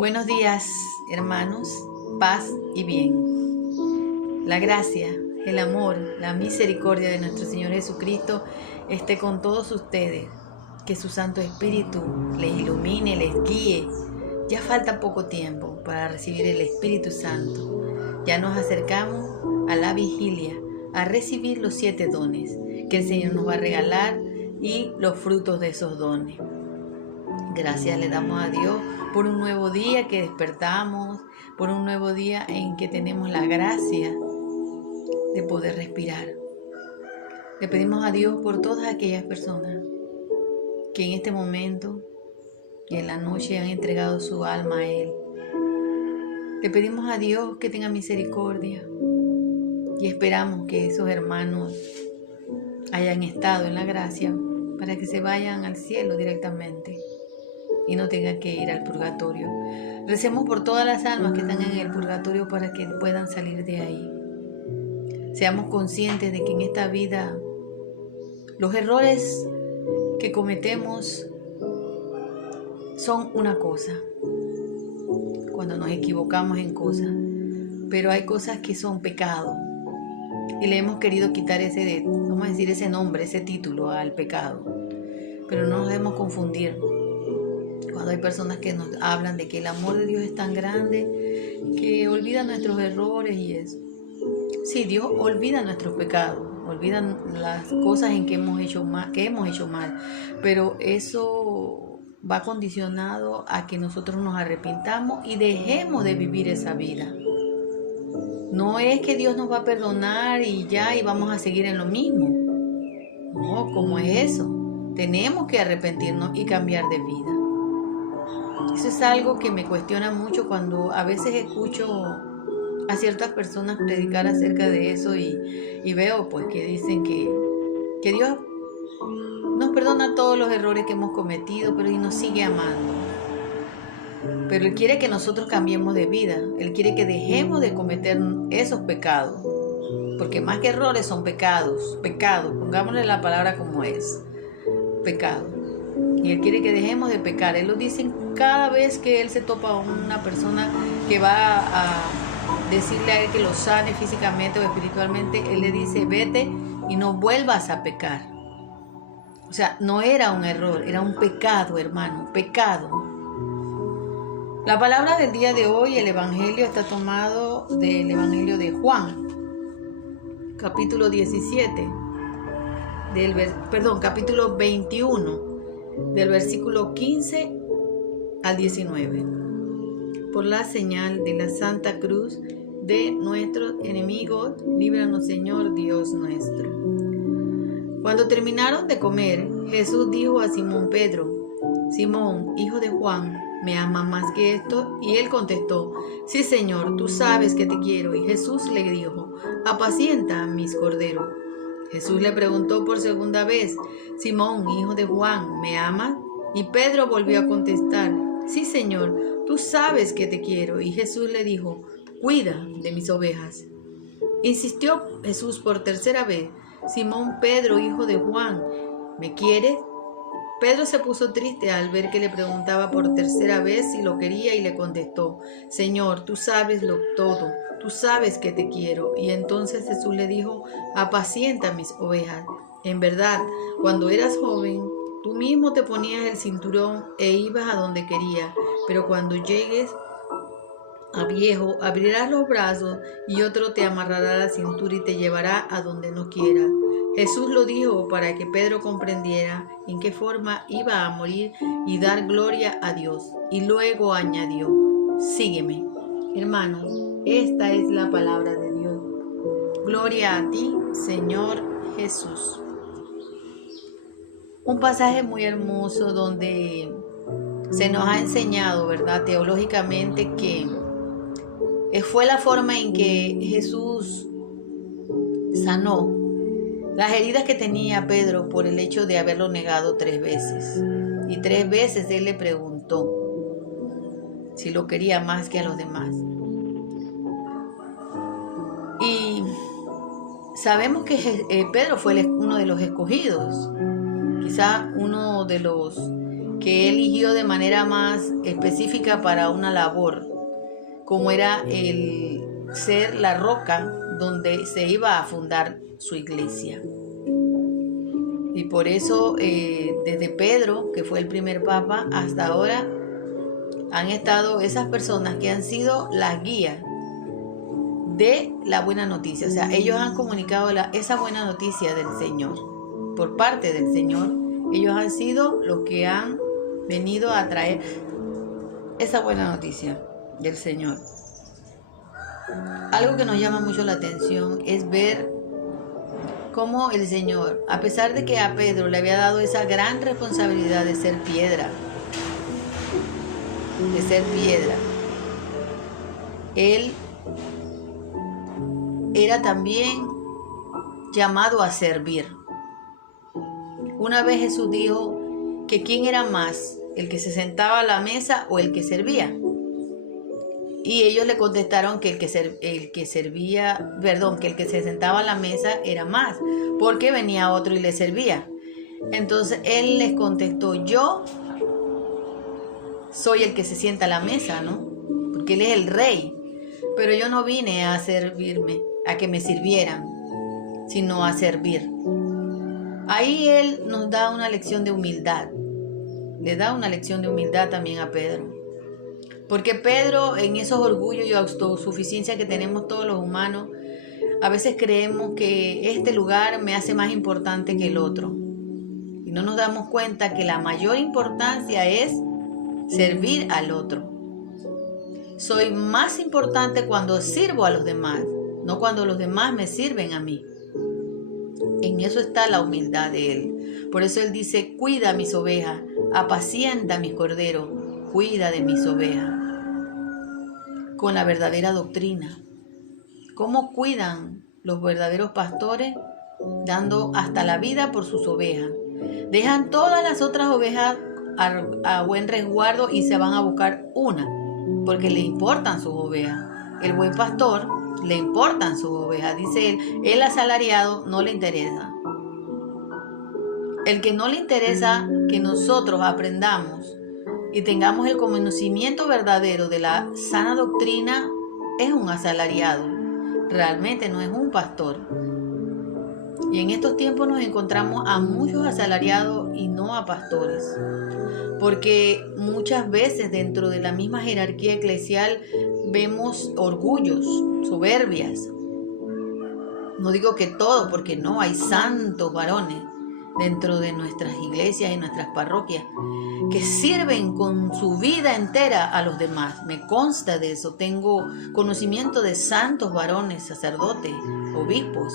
Buenos días, hermanos, paz y bien. La gracia, el amor, la misericordia de nuestro Señor Jesucristo esté con todos ustedes. Que su Santo Espíritu les ilumine, les guíe. Ya falta poco tiempo para recibir el Espíritu Santo. Ya nos acercamos a la vigilia, a recibir los 7 dones que el Señor nos va a regalar y los frutos de esos dones. Gracias le damos a Dios por un nuevo día que despertamos, por un nuevo día en que tenemos la gracia de poder respirar. Le pedimos a Dios por todas aquellas personas que en este momento y en la noche han entregado su alma a Él. Le pedimos a Dios que tenga misericordia y esperamos que esos hermanos hayan estado en la gracia para que se vayan al cielo directamente y no tengan que ir al purgatorio. Recemos por todas las almas que están en el purgatorio para que puedan salir de ahí. Seamos conscientes de que en esta vida los errores que cometemos son una cosa, cuando nos equivocamos en cosas, pero hay cosas que son pecado y le hemos querido quitar ese nombre, ese título al pecado, pero no nos debemos confundir. Cuando hay personas que nos hablan de que el amor de Dios es tan grande que olvida nuestros errores y eso. Sí, Dios olvida nuestros pecados, olvida las cosas en que hemos hecho mal, pero eso va condicionado a que nosotros nos arrepintamos y dejemos de vivir esa vida. No es que Dios nos va a perdonar y vamos a seguir en lo mismo. No, ¿cómo es eso? Tenemos que arrepentirnos y cambiar de vida. Eso es algo que me cuestiona mucho cuando a veces escucho a ciertas personas predicar acerca de eso y veo pues que dicen que Dios nos perdona todos los errores que hemos cometido, pero Él nos sigue amando. Pero Él quiere que nosotros cambiemos de vida. Él quiere que dejemos de cometer esos pecados. Porque más que errores son pecados. Pecados, pongámosle la palabra como es. Pecado. Y Él quiere que dejemos de pecar. Él lo dice cada vez que Él se topa a una persona que va a decirle a Él que lo sane físicamente o espiritualmente. Él le dice, vete y no vuelvas a pecar. O sea, no era un error, era un pecado, hermano, pecado. La palabra del día de hoy, el Evangelio está tomado del Evangelio de Juan, capítulo 17, capítulo 21, del versículo 15 al 19. Por la señal de la Santa Cruz de nuestros enemigos, líbranos, Señor Dios nuestro. Cuando terminaron de comer, Jesús dijo a Simón Pedro, Simón, hijo de Juan, ¿me amas más que esto? Y él contestó, sí, Señor, tú sabes que te quiero. Y Jesús le dijo, apacienta mis corderos. Jesús le preguntó por segunda vez, Simón, hijo de Juan, ¿me amas? Y Pedro volvió a contestar, sí, Señor, tú sabes que te quiero. Y Jesús le dijo, cuida de mis ovejas. Insistió Jesús por tercera vez, Simón Pedro, hijo de Juan, ¿me quieres? Pedro se puso triste al ver que le preguntaba por tercera vez si lo quería y le contestó, Señor, tú sabes todo, tú sabes que te quiero. Y entonces Jesús le dijo, apacienta mis ovejas. En verdad, cuando eras joven, tú mismo te ponías el cinturón e ibas a donde querías, pero cuando llegues a viejo, abrirás los brazos y otro te amarrará la cintura y te llevará a donde no quieras. Jesús lo dijo para que Pedro comprendiera en qué forma iba a morir y dar gloria a Dios. Y luego añadió, sígueme. Hermanos, esta es la palabra de Dios. Gloria a ti, Señor Jesús. Un pasaje muy hermoso donde se nos ha enseñado, ¿verdad? Teológicamente que fue la forma en que Jesús sanó las heridas que tenía Pedro por el hecho de haberlo negado 3 veces. Y 3 veces él le preguntó si lo quería más que a los demás. Y sabemos que Pedro fue uno de los escogidos, quizá uno de los que eligió de manera más específica para una labor, como era el ser la roca donde se iba a fundar su iglesia. Y por eso desde Pedro, que fue el primer papa, hasta ahora han estado esas personas que han sido las guías de la buena noticia. O sea, ellos han comunicado esa buena noticia del Señor. Por parte del Señor, ellos han sido los que han venido a traer esa buena noticia del Señor. Algo que nos llama mucho la atención es ver cómo el Señor, a pesar de que a Pedro le había dado esa gran responsabilidad de ser piedra, él era también llamado a servir. Una vez Jesús dijo que quién era más, el que se sentaba a la mesa o el que servía. Y ellos le contestaron que el que se sentaba a la mesa era más, porque venía otro y le servía. Entonces él les contestó: yo soy el que se sienta a la mesa, ¿no? Porque él es el rey. Pero yo no vine a servirme, a que me sirvieran, sino a servir. Ahí él nos da una lección de humildad. Le da una lección de humildad también a Pedro. Porque Pedro, en esos orgullos y autosuficiencia que tenemos todos los humanos, a veces creemos que este lugar me hace más importante que el otro. Y no nos damos cuenta que la mayor importancia es servir al otro. Soy más importante cuando sirvo a los demás, no cuando los demás me sirven a mí. En eso está la humildad de él. Por eso él dice: cuida mis ovejas, apacienta mis corderos, cuida de mis ovejas. Con la verdadera doctrina. ¿Cómo cuidan los verdaderos pastores? Dando hasta la vida por sus ovejas. Dejan todas las otras ovejas a buen resguardo y se van a buscar una, porque le importan sus ovejas. El buen pastor le importan sus ovejas. Dice él, el asalariado no le interesa. El que no le interesa que nosotros aprendamos y tengamos el conocimiento verdadero de la sana doctrina es un asalariado. Realmente no es un pastor. Y en estos tiempos nos encontramos a muchos asalariados y no a pastores. Porque muchas veces dentro de la misma jerarquía eclesial vemos orgullos, soberbias. No digo que todo, porque no, hay santos varones dentro de nuestras iglesias y nuestras parroquias que sirven con su vida entera a los demás. Me consta de eso. Tengo conocimiento de santos varones, sacerdotes, obispos.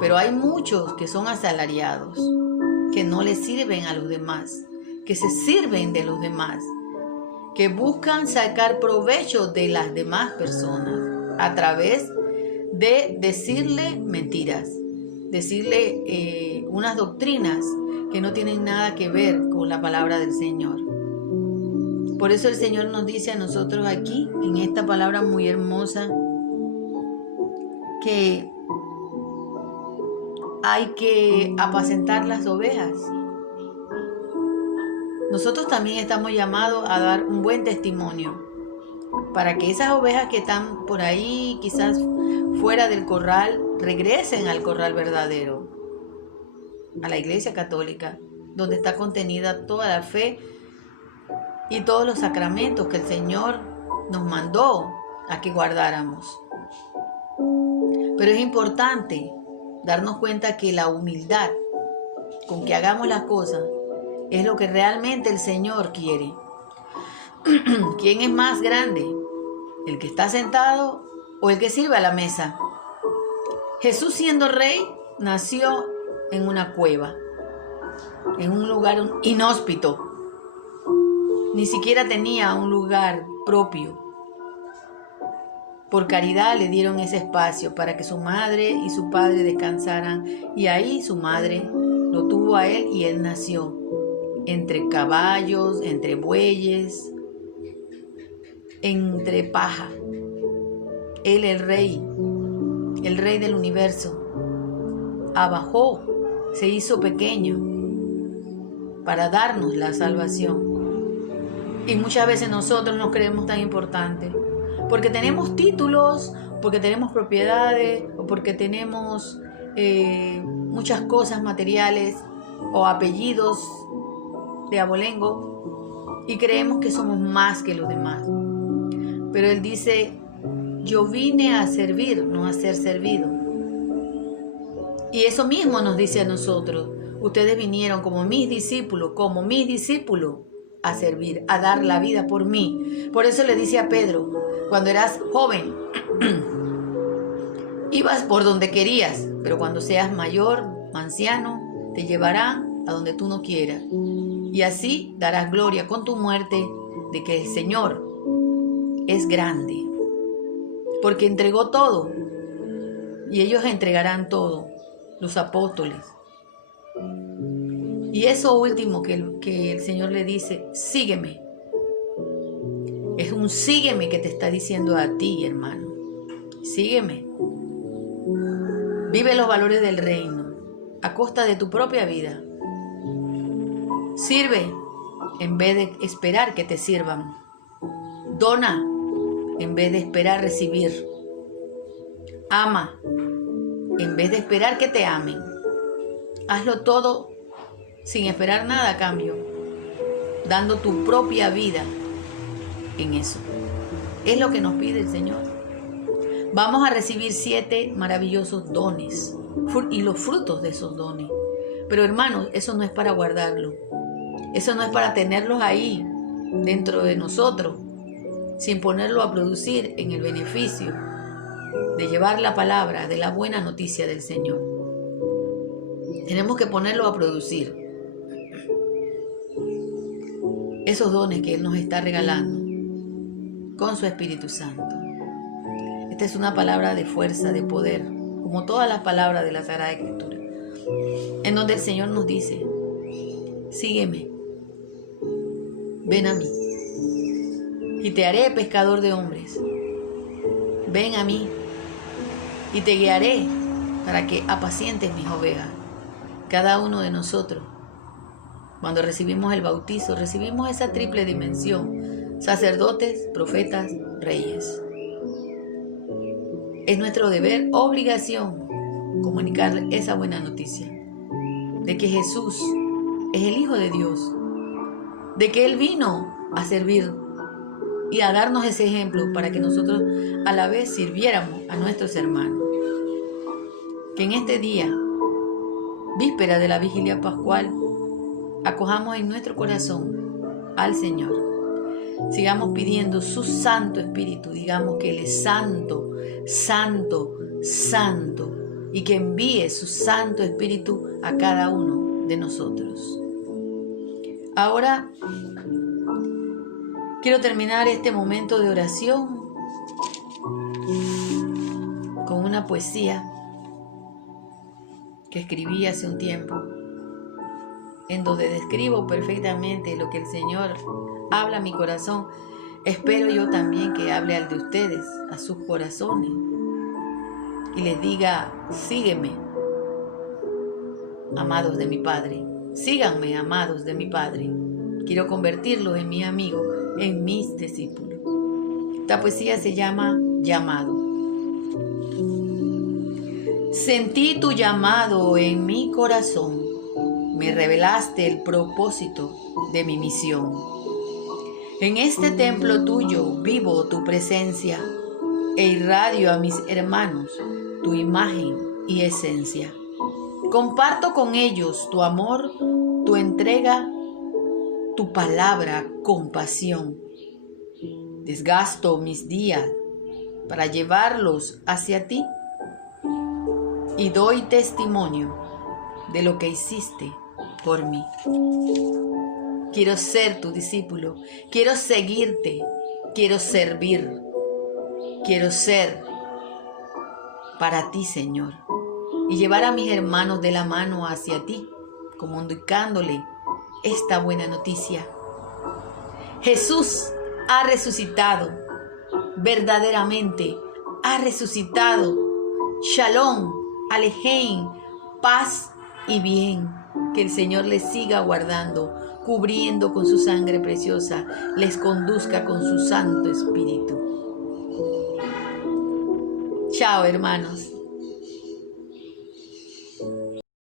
Pero hay muchos que son asalariados, que no le sirven a los demás, que se sirven de los demás, que buscan sacar provecho de las demás personas a través de decirle mentiras, decirle unas doctrinas que no tienen nada que ver con la palabra del Señor. Por eso el Señor nos dice a nosotros aquí, en esta palabra muy hermosa, que hay que apacentar las ovejas. Nosotros también estamos llamados a dar un buen testimonio para que esas ovejas que están por ahí, quizás fuera del corral, regresen al corral verdadero, a la Iglesia Católica, donde está contenida toda la fe y todos los sacramentos que el Señor nos mandó a que guardáramos. Pero es importante darnos cuenta que la humildad con que hagamos las cosas es lo que realmente el Señor quiere. ¿Quién es más grande? ¿El que está sentado o el que sirve a la mesa? Jesús, siendo rey, nació en una cueva, en un lugar inhóspito. Ni siquiera tenía un lugar propio. Por caridad le dieron ese espacio para que su madre y su padre descansaran, y ahí su madre lo tuvo a él y él nació entre caballos, entre bueyes, entre paja. Él, el rey del universo, abajó, se hizo pequeño para darnos la salvación. Y muchas veces nosotros nos creemos tan importantes porque tenemos títulos, porque tenemos propiedades o porque tenemos muchas cosas materiales o apellidos de abolengo y creemos que somos más que los demás. Pero Él dice: yo vine a servir, no a ser servido. Y eso mismo nos dice a nosotros: ustedes vinieron como mis discípulos, a servir, a dar la vida por mí. Por eso le dice a Pedro: cuando eras joven, ibas por donde querías, pero cuando seas mayor, anciano, te llevará a donde tú no quieras. Y así darás gloria con tu muerte de que el Señor es grande, porque entregó todo, y ellos entregarán todo, los apóstoles. Y eso último que el Señor le dice: sígueme. Es un sígueme que te está diciendo a ti, hermano. Sígueme. Vive los valores del reino a costa de tu propia vida. Sirve en vez de esperar que te sirvan. Dona en vez de esperar recibir. Ama en vez de esperar que te amen. Hazlo todo sin esperar nada a cambio, dando tu propia vida en eso. Es lo que nos pide el Señor. Vamos a recibir 7 maravillosos dones y los frutos de esos dones. Pero hermanos, eso no es para guardarlo. Eso no es para tenerlos ahí dentro de nosotros, sin ponerlo a producir en el beneficio de llevar la palabra de la buena noticia del Señor. Tenemos que ponerlo a producir esos dones que Él nos está regalando con su Espíritu Santo. Esta es una palabra de fuerza, de poder, como todas las palabras de la Sagrada Escritura, en donde el Señor nos dice: sígueme, ven a mí y te haré pescador de hombres. Ven a mí y te guiaré para que apacientes mis ovejas. Cada uno de nosotros, cuando recibimos el bautizo, recibimos esa triple dimensión: sacerdotes, profetas, reyes. Es nuestro deber, obligación, comunicar esa buena noticia de que Jesús es el Hijo de Dios, de que Él vino a servir y a darnos ese ejemplo para que nosotros a la vez sirviéramos a nuestros hermanos. Que en este día, víspera de la vigilia pascual, acojamos en nuestro corazón al Señor. Sigamos pidiendo su Santo Espíritu, digamos que Él es santo, santo, santo, y que envíe su Santo Espíritu a cada uno de nosotros. Ahora quiero terminar este momento de oración con una poesía que escribí hace un tiempo, en donde describo perfectamente lo que el Señor habla a mi corazón. Espero yo también que hable al de ustedes, a sus corazones, y les diga: sígueme, amados de mi Padre. Síganme, amados de mi Padre. Quiero convertirlos en mi amigo, en mis discípulos. Esta poesía se llama Llamado. Sentí tu llamado en mi corazón. Me revelaste el propósito de mi misión. En este templo tuyo vivo tu presencia e irradio a mis hermanos tu imagen y esencia. Comparto con ellos tu amor, tu entrega, tu palabra con pasión. Desgasto mis días para llevarlos hacia ti y doy testimonio de lo que hiciste por mí. Quiero ser tu discípulo, quiero seguirte, quiero servir, quiero ser para ti, Señor, y llevar a mis hermanos de la mano hacia ti, comunicándole esta buena noticia. Jesús ha resucitado, verdaderamente ha resucitado. Shalom, Alejem, paz y bien. Que el Señor les siga guardando, cubriendo con su sangre preciosa, les conduzca con su Santo Espíritu. Chao, hermanos.